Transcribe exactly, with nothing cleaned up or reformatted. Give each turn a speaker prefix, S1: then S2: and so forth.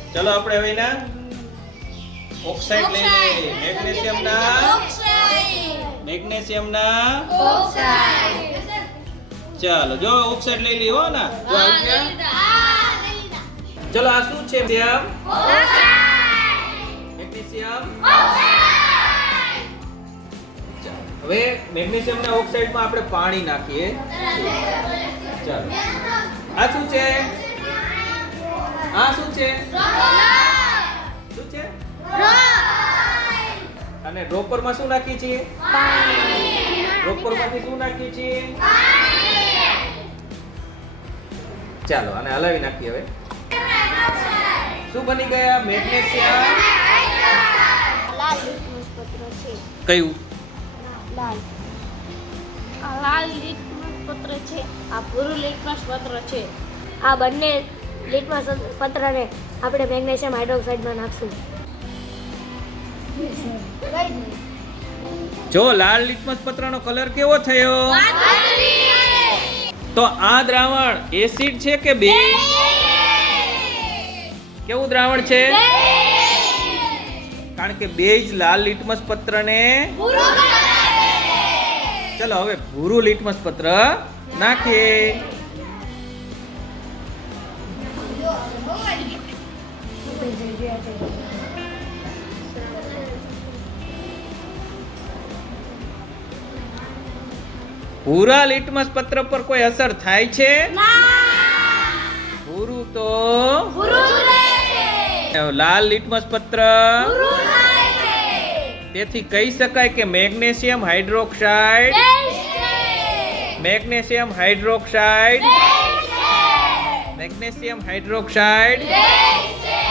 S1: ચલો આપણે હવે ના ઓક્સાઇડ લઈ લઈએ. મેગ્નેશિયમ ના મેગ્નેશિયમ ના ચાલો જો ઓક્સાઇડ લઈ લઈ હો ના. જો આવી ગયા. ચલો આ શું છે મેગ્નેશિયમ? મેગ્નેશિયમ હવે મેગ્નેશિયમ ના ઓક્સાઇડ માં આપણે પાણી નાખીએ. ચાલો આ શું છે? આ શું છે? શું છે? અને ડ્રોપર માં શું નાખીએ છીએ? ડ્રોપર માંથી શું નાખીએ છીએ? ચાલો અને હલાવી નાખીએ. હવે શું બની ગયા? મેગ્નેશિયમ
S2: લાલ લિટમસ પત્ર છે.
S1: કયું?
S2: લાલ આ લાલ લિટમસ પત્ર છે. આ ભૂરું લિટમસ પત્ર છે. આ બંને લિટમસ પત્રને આપણે મેગ્નેશિયમ હાઇડ્રોક્સાઇડમાં નાખશું.
S1: જો લાલ લિટમસ પત્રનો કલર કેવો થયો? તો આ દ્રાવણ એસિડ છે કે બેઝ? કેવું દ્રાવણ છે? કારણ કે બેઝ લાલ લિટમસ પત્રને ચલો હવે ભૂરું લિટમસ પત્ર નાખીએ. ભૂરા લિટમસ પત્ર પર કોઈ અસર થાય છે? ભૂરું તો લાલ લિટમસ પત્ર. તેથી કહી શકાય કે magnesium hydroxide magnesium hydroxide magnesium hydroxide